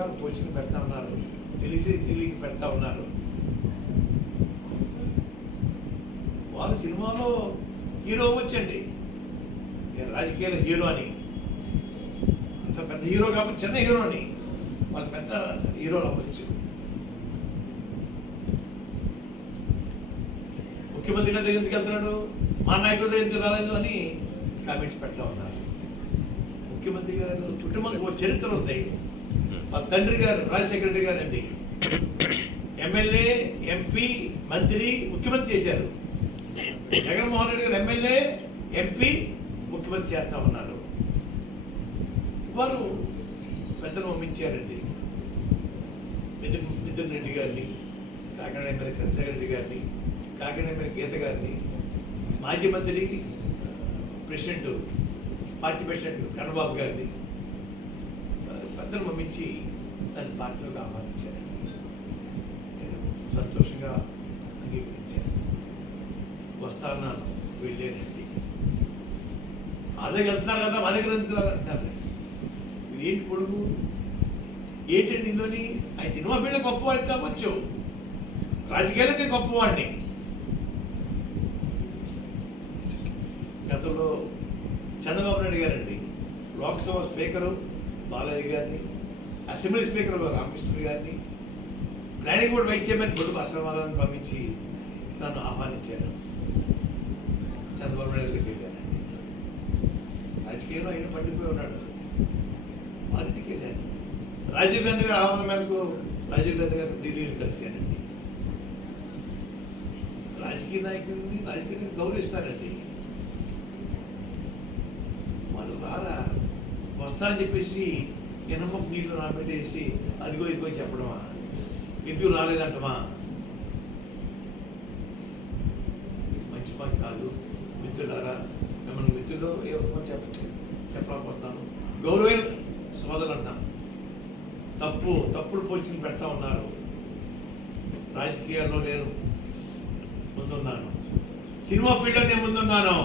పథకాలు కోచింగ్ పెడతా ఉన్నారు. తెలిసి తెలియక పెడతా ఉన్నారు. వారు సినిమాలో హీరో వచ్చండి నేను రాజకీయాల హీరో అని. అంత పెద్ద హీరో కాబట్టి చిన్న హీరో అని. వాళ్ళు పెద్ద హీరోలు అవ్వచ్చు. ముఖ్యమంత్రి గారి దగ్గరికి ఎందుకు వెళ్తున్నాడు. మా నాయకుడి దగ్గరికి రాలేదు అని కామెంట్స్ పెడతా ఉన్నారు. ముఖ్యమంత్రి గారు కుటుంబానికి ఒక చరిత్ర ఉంది. మా తండ్రి గారు రాజశేఖర గారు అండి ఎమ్మెల్యే ఎంపీ మంత్రి ముఖ్యమంత్రి చేశారు. జగన్మోహన్ రెడ్డి గారు ఎమ్మెల్యే ఎంపీ ముఖ్యమంత్రి చేస్తా ఉన్నారు. వారు పెద్దలు పంపించారండి. మిథున్ మిథున్ రెడ్డి గారిని కాకినాడ ఎమ్మెల్యే చంద్రశేఖర రెడ్డి గారిని కాకినాడ ఎమ్మెల్యే గీత గారిని మాజీ మంత్రి ప్రెసిడెంట్ పార్టీ ప్రెసిడెంట్ కన్నబాబు గారిని వారు పెద్దలు పంపించి దాన్ని పార్టీలోకి ఆహ్వానించారండి నేను సంతోషంగా అంగీకరించాను. వస్తాను వెళ్ళానండి. మా దగ్గర వెళ్తున్నారు కదా మా దగ్గర వెళ్తున్నారు అంటారు. ఏంటి కొడుకు? ఏంటండి ఇందులోని? ఆయన సినిమా ఫీల్డ్ గొప్పవాడి కావచ్చు. రాజకీయాలు నేను గొప్పవాడిని. గతంలో చంద్రబాబు నాయుడు గారండి లోక్సభ స్పీకరు. బాలయ్య గారిని అసెంబ్లీ స్పీకర్ రామకృష్ణ గారిని planning board vice chairman Boddu బసవరామారావుని పంపించి నన్ను ఆహ్వానించారు. చంద్రబాబు నాయుడు దగ్గరికి వెళ్ళానండి. రాజకీయంలో ఆయన పట్టిపోయి ఉన్నాడు. వారింటికి వెళ్ళాను. రాజీవ్ గాంధీ గారి ఆహ్వానం మేరకు రాజీవ్ గాంధీ గారు ఢిల్లీని కలిశానండి. రాజకీయ నాయకుడిని రాజకీయ గౌరవిస్తానండి వాళ్ళు రారా వస్తా అని చెప్పేసి ఎనమ్మకు నీళ్ళు నాపెట్టేసి అదిగో ఇదిగో చెప్పడమా? ఎందుకు రాలేదంటమా? మంచి పని కాదు. మిత్రులారా మిమ్మల్ని మిత్రులు ఎవరికో చెప్పట్లేదు చెప్పలేకపోతున్నాను. గౌరవైన సోదరులు అంటాను తప్పు తప్పుడు పోచింగ్ పెడతా ఉన్నారు. రాజకీయాల్లో నేను ముందున్నాను. సినిమా ఫీల్డ్లో నేను ముందున్నాను.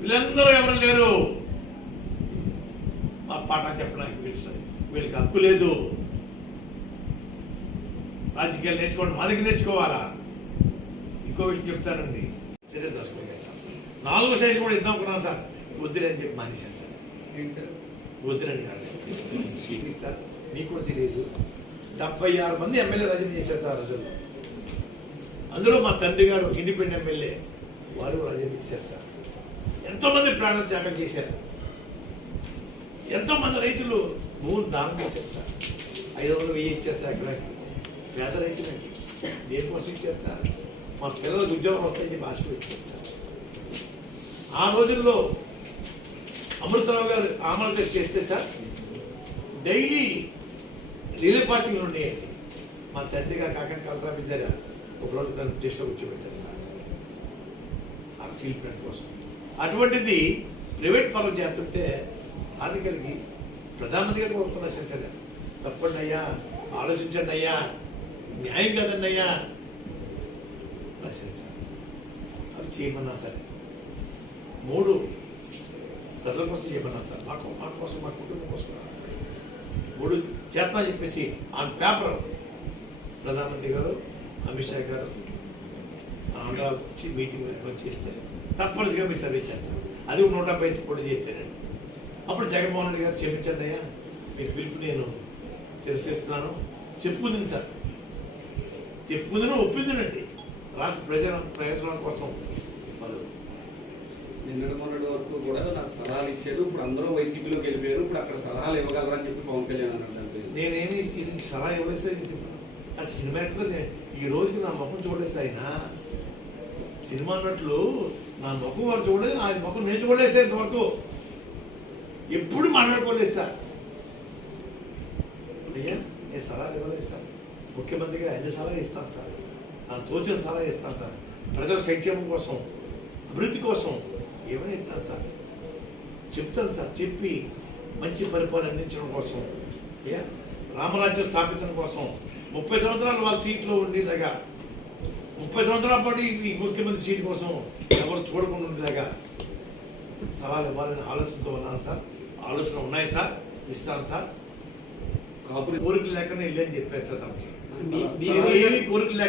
వీళ్ళందరూ ఎవరు లేరు? పాఠం చెప్పడానికి వీళ్ళు వీళ్ళకి హక్కు లేదు. రాజకీయాలు నేర్చుకోండి. మా దగ్గర నేర్చుకోవాలా? ఇంకో విషయం చెప్తానండి. సరే దశకోగలుగుతాం నాలుగో సెషన్ కూడా ఇద్దాం అనుకున్నాను సార్. వద్దులేని చెప్పి మానేశాను సార్. వద్దులని కాదు. సార్? మీకు కూడా తెలియదు. డెబ్బై ఆరు మంది ఎమ్మెల్యే రాజీనామా చేశారు సార్ రోజుల్లో. అందులో మా తండ్రి గారు ఇండిపెండెంట్ ఎమ్మెల్యే. వారు రాజీనామా చేశారు సార్. ఎంతోమంది ప్రాణ త్యాగం చేశారు. ఎంతోమంది రైతులు భూములు దానం చేసేస్తారు ఐదు వందలు వెయ్యి ఇచ్చేస్తారు ఎకరాకి పేద రైతులకి. దేనికోసం ఇచ్చారు ఇచ్చేస్తారు మా పిల్లలకు ఉద్యోగం వస్తాయని చెప్పి ఇచ్చేస్తారు ఆ రోజుల్లో అమృతరావు గారు ఆమల చేస్తే సార్ డైలీ రిలే ఫాస్టింగ్ ఉండేయండి మా తండ్రి గారు కాకండి కలరా విద్యారా ఒక రోజు నన్ను టెస్ట్లో కూర్చోబెట్టారు సార్. ఆ స్టీల్ ప్లాంట్ కోసం. అటువంటిది ప్రైవేట్ పనులు చేస్తుంటే ఆర్థికలకి ప్రధానమంత్రి గారికి వస్తున్నా సెన్సర్ తప్పండి అయ్యా ఆలోచించండి అయ్యా న్యాయం కదండి అయ్యా సరే సార్ అవి చేయమన్నా సరే. మూడు ప్రజల కోసం చేయమన్నా సార్. మాకు మా కోసం మా కుటుంబం కోసం. మూడు చేత చెప్పేసి ఆన్ పేపర్ ప్రధానమంత్రి గారు అమిత్ షా గారు ఆంధ్ర వచ్చి మీటింగ్ చేస్తారు. తప్పనిసరిగా మీరు సర్వే చేస్తారు. అది నూట డెబ్బై ఐదు కోటి చేస్తారండి. అప్పుడు జగన్మోహన్ రెడ్డి గారు క్షమించండి అయ్యా. మీరు పిలుపు నేను తెలిసేస్తున్నాను. చెప్పుకుంది సార్. చెప్పుకుందని ఒప్పిందనండి రాష్ట్ర ప్రజల ప్రయోజనాల కోసం వాళ్ళు. నిన్నటి మొన్నటి వరకు కూడా నాకు సలహాలు ఇచ్చారు. ఇప్పుడు అందరూ వైసీపీలోకి వెళ్ళిపోయారు. ఇప్పుడు అక్కడ సలహాలు ఇవ్వగలరని చెప్పి పవన్ కళ్యాణ్ అన్నాడు. నేనేమి సలహా ఇవ్వలేదు ఆ సినిమా నే- ఈ రోజుకి నా ముఖం చూడలేదు ఆయన. సినిమా అన్నట్లు నా ముఖం వారు చూడలేదు ఆయన ముఖం నేను చూడలేదు ఇంతవరకు. ఎప్పుడు మాట్లాడుకోలేదు సార్. అయ్యా నేను సలహా ఇవ్వలేదు సార్. ముఖ్యమంత్రిగా అన్ని సలహా ఇస్తాను సార్ నా తోచిన సలహా ఇస్తాను సార్ ప్రజల సంక్షేమం కోసం అభివృద్ధి కోసం ఏమైనా ఇస్తాను సార్ చెప్తాను సార్. చెప్పి మంచి పరిపాలన అందించడం కోసం ఏ? రామరాజ్యం స్థాపించడం కోసం. ముప్పై సంవత్సరాలు వాళ్ళ సీట్లో ఉండేలాగా ముప్పై సంవత్సరాల పాటు ఈ ముఖ్యమంత్రి సీట్ కోసం ఎవరు చూడకుండా ఉండేలాగా సవాల్ ఇవ్వాలని ఆలోచనతో ఉన్నాను సార్. ఆలోచన ఉన్నాయి సార్. ఇస్తాను సార్. కాపులు కోరిక లేకుండా వెళ్ళి అని చెప్పారు సార్ తమకి. మీ- మీ- ఏమి కోరిక లేక